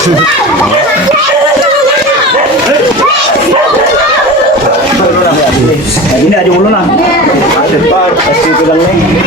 Ini aja ulo na. Cepat, pasti lang nih.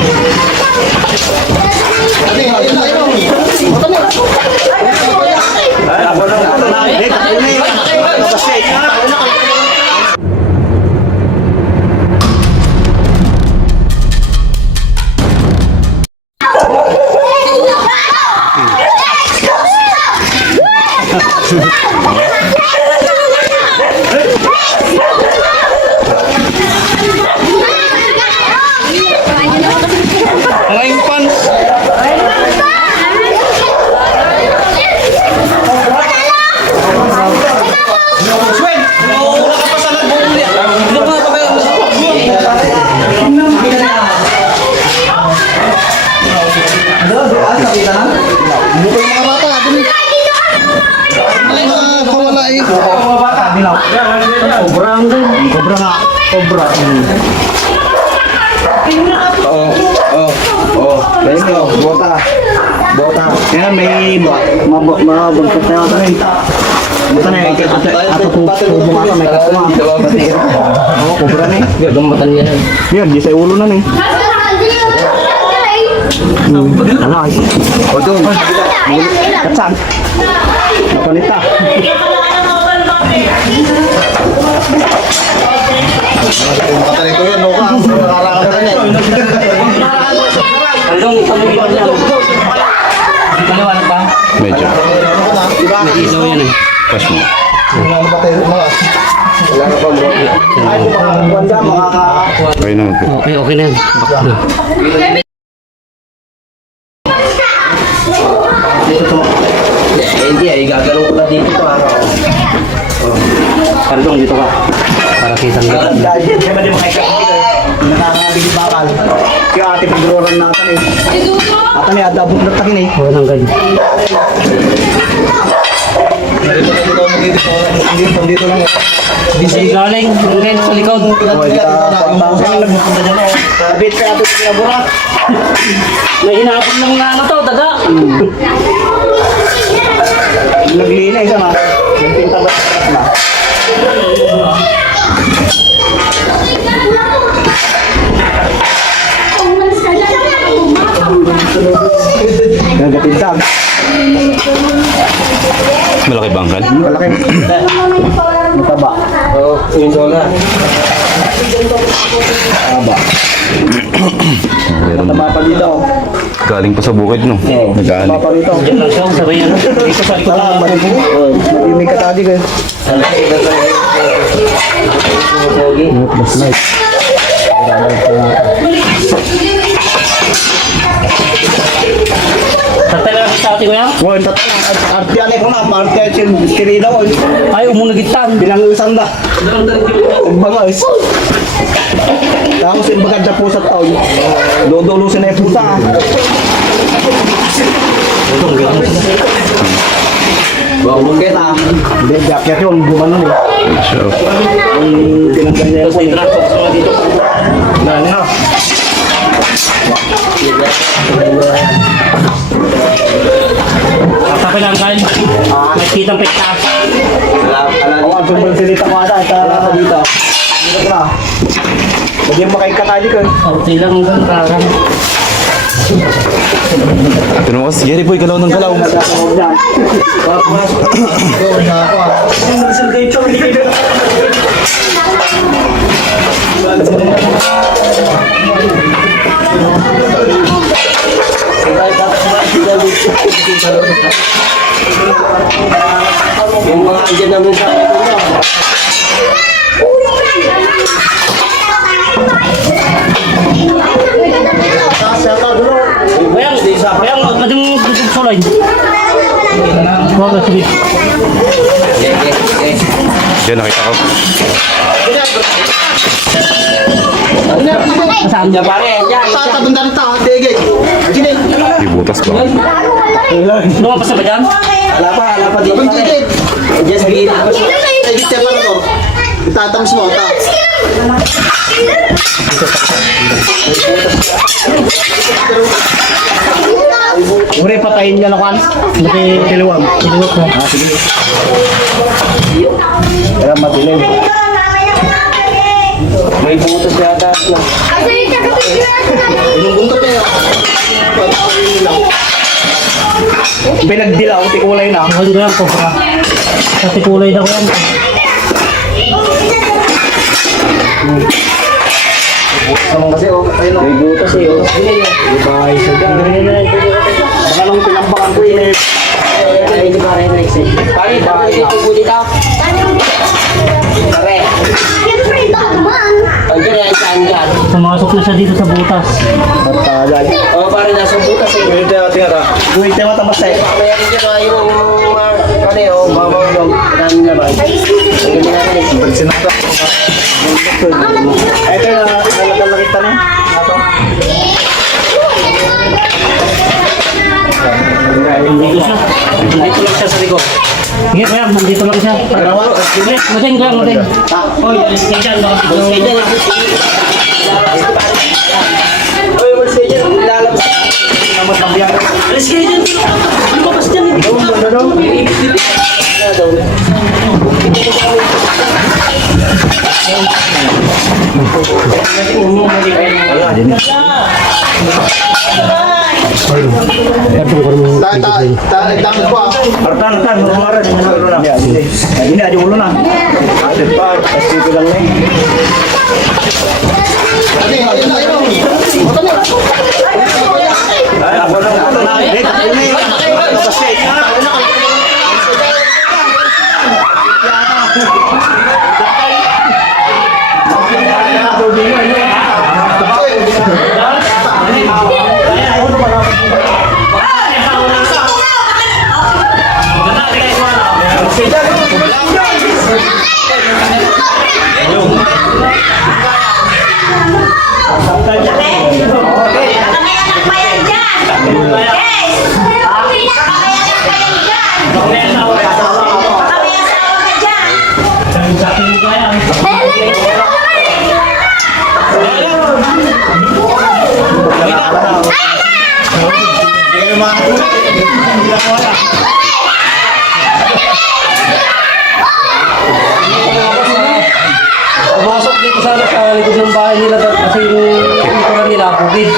Cobra. Bota. Kaya may mabangkot tayo ito rin. Basta na yung ato kubong ato may kasama. Oo, cobra na eh. Gambatan yan. Yan, di sa ulo na eh. Ano ay? O ito. Katsan. Napanita. Matali ko yan, Loka. Nakarakan na yan. Andong, kamuliwan niya. Kaliwanag ba? Medyo. Ilaw yan eh. Pas mo. Wala na ba tayo mga? Wala na ba bro? Ay, kumakakuan ka, makakakuan. Okay naman po. Okay na yan. Bak na. Hindi ay gagalong ko na dito ito araw. Kandong dito ka. Para kitang gano'n. Dahil hindi mo makikita dito. Nakakabili bakal. Kaya ate pagduroran natin eh. Ata niya, dabog na takin eh. Oo, nang ganyan. Dito lang eh. Galing, galing sa likod. Bit ka ito pinaburak. May hinapon lang nga ano to, daga. Naglina isa ma. Pinta ba na? Nagapintag. Malaki bangkan. Malaki. Mataba. Oo, yung dola. Mataba. Mataba pa dito. Galing pa sa bukid, no? Nag-aali. Mataba pa dito. Diyan lang siya, sabay yan. Dito sa likod. May katadi kayo. Tatay lang sa ate ko yan. Wah, artian ko na, artian sirina ko. Ay, umunagitan. Bilang isang da. Bangos. Tapos yung bagad na po sa taon. Dodolusin na yung puta. Wow, mungkin ah. Hindi, jacket yun. Gumano eh. So, Tinanggal niya Tapos may transport sa dito. Nani na. Tapos lang kain. May kitang pekta. Oo, ang sumbang silita ko ata. Ito dito. Dito ko na. Huwag yung makikatali ko. Sauti lang ang karang. ito naman kasi, Jerry Boy, galaw ng galaw. Yung mga andyan namin sa akin ko. Bayang, madung duduk soloy. Sige. Diyan, nakita ko. Saan? Ya pare, sa bentar ta, tege. Sini. Ibutas ba? Doon pa sa bayan? Ala pa dito. Just begin. Edit pa to. Itatams mo ta. Uri, patayin niya na kan. Tiliwag. Tiliwag ko. Ah, sige. Kaya matilim. May butas yata. Yung buntot niya. Pinagdilaw, tikulay na. Ako din yan, Cobra. Kasi kulay daw yan. Sama kasi oh, ayun oh. May butas eh oh. Bye. Baka nung pinambakan ko yun eh. Ay, di ba rin next eh. Pari, tapos dito po dito. Pare. Andiyan yan, saan dyan? Sumasok na siya dito sa butas. Matagay. Oo, pare, nasa butas eh. Gawin tayo, tingnan. Gawin tayo matamas tayo. Kaya rin dyan yung ano eh, oh, bawang yung maraming laban. Ang ganda natin eh. Pagsinata. Ito yung nalakalakita na. Ito. Nandito siya. Nandito lang siya sa likod. Sige, kuya, nandito lang siya. Sige, mating kuya, mating. Oy, stay dyan. Stay dyan. Oy, stay dyan. Lalabas. Naman ang biyak. Alis kayo dyan. Lumabas dyan. Tangan ko ah. Tan, lumaran. Hindi na, ulo na. Atin pa, dito lang na Ay, ako na. Pumasok dito sana sa likod ng bahay nila kasi yung ikuran nila, bukid.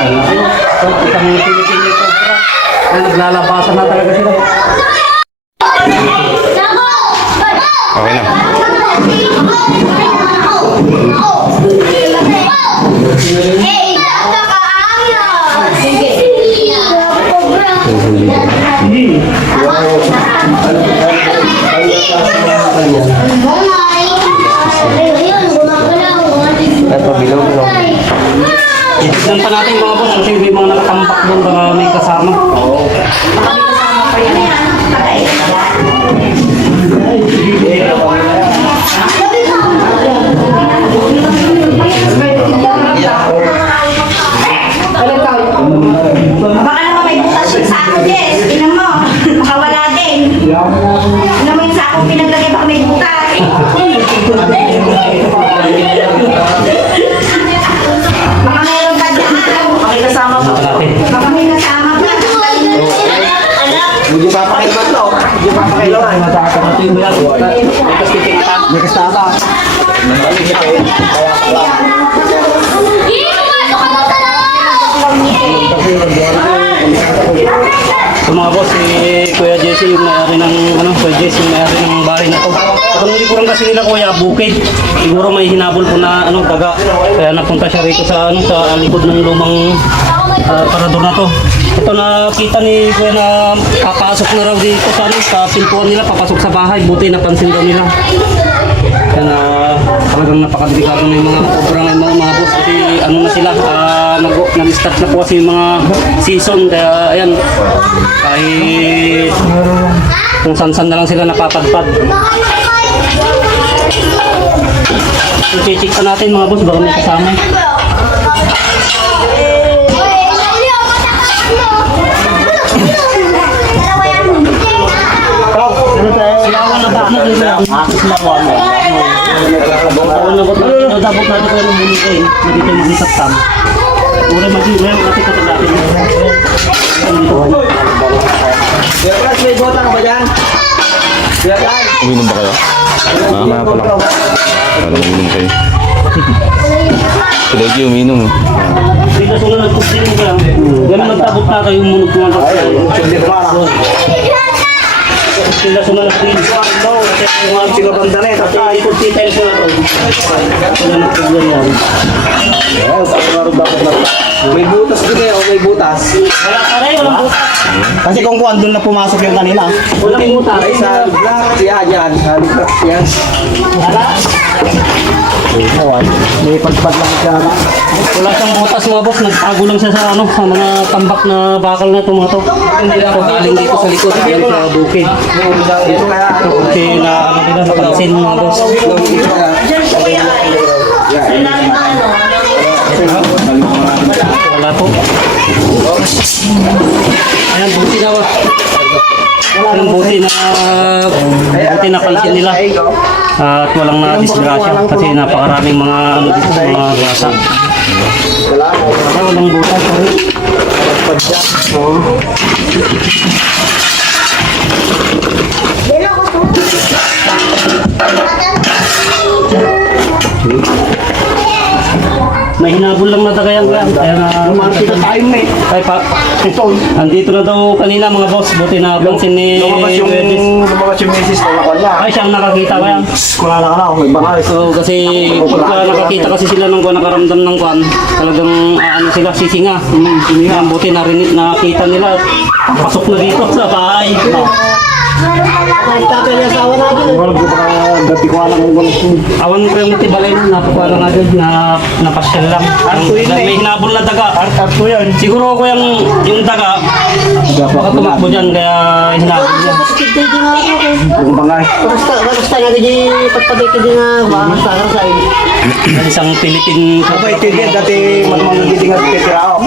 Isang pinipinig Cobra. Naglalabasan na talaga sila. Okay na. Itignan pa natin mga boss kasi may mga nakatambak doon baka may kasama. Oo. Baka naman may butas yung sako, Jess. Tingnan mo. Baka wala din. Tingnan mo yung sako pinaglagay, baka may butas. Baka mayroon ka dyan. Baka may kasama pa. Baka may kasama pa. Hindi pa pakailan to. Hindi pa pakailan. May kastata. So mga boss, si Kuya Jesse yung may-ari ng Kuya Jesse yung may-ari ng bahay na to. Kung hindi ko lang kasi nila kuya, bukid. Siguro may hinabol po na daga. Kaya napunta siya rito sa sa likod ng lumang parador na to. Ito nakita ni Kuya na papasok na raw dito sa pintuan nila, papasok sa bahay. Buti napansin daw nila. Kaya talagang napakadelikado na yung mga Cobra ngayon mga boss kasi na sila, nag-start na po kasi yung mga season. Kaya ayan, kahit kung san-san na lang sila napapadpad. I-check pa natin mga boss, baka may kasama. Silawan na ba? Silawan. Dapat natin ko yung buli kayo. Nandito yung isang tam. Ura mag-iwala kasi katagatin. Uminom ba kayo? Ha? Mga pala. Para uminom kayo. Si Reggie uminom. Dito sa mga nagkusin ka lang. Ganun nagtabot na kayo munod mga kapatid. Sila sa mga nagkusin. Kasi yung mga sinabanda na eh. Tapos ikot details na ito. Sila nagkusin yan. May butas din eh, o may butas. Wala ka rin, walang butas. Kasi kung doon na pumasok yung kanina. Walang butas. Ay, sa black, yan. Yan. Wala. May pagpag lang siya na. Wala siyang butas mga boss. Nagtago lang siya sa ano, sa mga tambak na bakal na ito mga to. Ito galing dito sa likod. Galing sa bukid. Dito kaya, Kasi na ano nila napansin mga boss. dito kaya. Wala po. Ayan, buti na ba? Ayan, buti na pansin nila. At walang na-disgrasya kasi napakaraming mga ano dito, mga basa. Ay, walang butas. Sorry. May hinabol lang na tagayan ko yan. Kaya na... Kita tayo na eh. Ay pa, ito. Andito na daw kanina mga boss. Buti na pansin ni Lumabas yung misis na nakon niya. Ay, siyang nakakita ko yan. Wala na ka na, may bangay. So, kasi pagka nakakita kasi sila ng kuwan, nakaramdam ng kuwan, talagang ano sila, sisinga. Yan, buti nakita nila. Pasok na dito sa bahay. Tatay niya asawa natin. Wala ko baka dati ko alam kung gano'n. Awan ko yung tibalay na napakuha lang agad na napasyal lang. May hinabol na daga. Arto yan. Siguro ako yung daga, baka tumakbo dyan kaya hinabol niya. Yung bangay. Basta nga di patpatik din nga basta sa iyo. Isang Philippine Abay, tigil dati malamang nagditingat kitirao.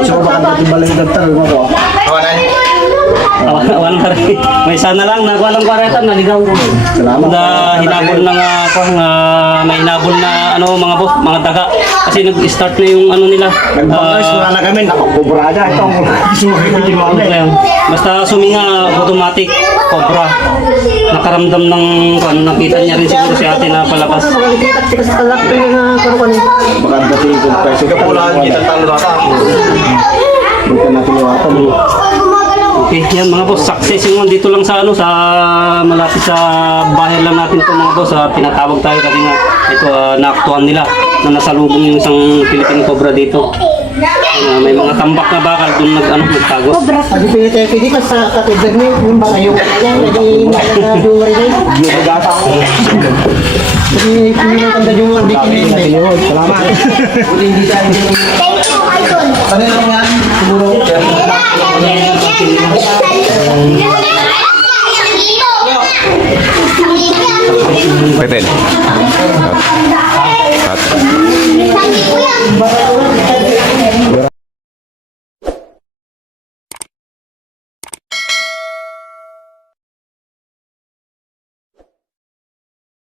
So baka dati balay dagtar mo ko. awan ka rin. May sana lang, walang kwaretan, naligaw ko. Salamat. Na hinabol na nga ako, may hinabol na ano, mga boss, mga daga. Kasi nag-start na yung ano nila. Nagbangay, wala na kami, nakakubrada. Ito ang sumakit yung mga Ngayon, basta suminga, automatic, cobra. Nakaramdam ng, nakita niya rin siguro si ate na palabas. baka dati yung peso. Kapulaan kita talo na ka. Bukan natin iwatan. Okay, yan mga boss, success yung dito lang sa ano, sa malapit sa bahay lang natin to mga boss. Tinatawag tayo kasi nga ito naaktuhan nila na nasalubong yung isang Philippine Cobra dito. May mga tambak na bakal doon nagtago. Sabi ko yung TFD ka sa katibag niyo, yung baka yung yan, naging nagduwari na yun. Yung magata ako. Kasi pinakanda yung mga bikin na yun. Salamat. Hindi tayo. Kanina lang yan. Siguro. Petel.